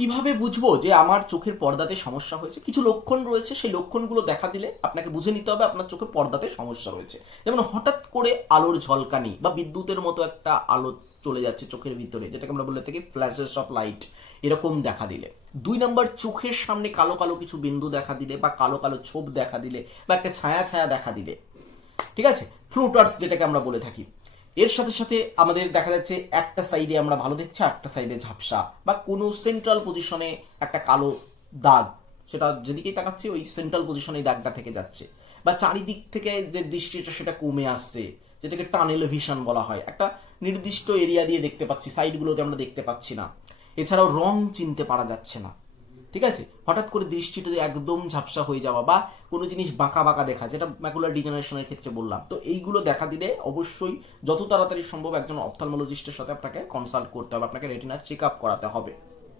কিভাবে বুঝবো যে আমার চোখের পর্দাতে সমস্যা হয়েছে? কিছু লক্ষণ রয়েছে, সেই লক্ষণগুলো দেখা দিলে আপনাকে বুঝে নিতে হবে আপনার চোখের পর্দাতে সমস্যা রয়েছে। যেমন হঠাৎ করে আলোর ঝলকানি বা বিদ্যুতের মতো একটা আলো চলে যাচ্ছে চোখের ভিতরে, যেটাকে আমরা বলে থাকি ফ্ল্যাশেস অফ লাইট, এরকম দেখা দিলে। 2 নম্বর, চোখের সামনে কালো কালো কিছু বিন্দু দেখা দিলে বা কালো কালো ছোপ দেখা দিলে বা একটা ছায়া ছায়া দেখা দিলে, ঠিক আছে, ফ্লুটার্স যেটাকে আমরা বলে থাকি। এর সাথে সাথে আমাদের দেখা যাচ্ছে একটা সাইডে আমরা ভালো দেখছি, একটা সাইডে ঝাপসা, বা কোনো সেন্ট্রাল পজিশনে একটা কালো দাগ, সেটা যেদিকেই তাকাচ্ছি ওই সেন্ট্রাল পজিশনে এই দাগটা থেকে যাচ্ছে, বা চারিদিক থেকে যে দৃষ্টিটা সেটা কমে আসছে, যেটাকে টানেল ভিশন বলা হয়। একটা নির্দিষ্ট এরিয়া দিয়ে দেখতে পাচ্ছি, সাইডগুলোতে আমরা দেখতে পাচ্ছি না। এছাড়াও রং চিনতে পারা যাচ্ছে না, ঠিক আছে, হঠাৎ করে দৃষ্টিটা একদম ঝাপসা হয়ে যাওয়া, বা কোনো জিনিস বাঁকা বাঁকা দেখা, যেটা ম্যাকুলার ডিজেনারেশনের ক্ষেত্রে বললাম। তো এইগুলো দেখা দিলে অবশ্যই যত তাড়াতাড়ি সম্ভব একজন অপথলমোলজিস্টের সাথে আপনাকে কনসাল্ট করতে হবে, আপনাকে রেটিনা চেক আপ করাতে হবে।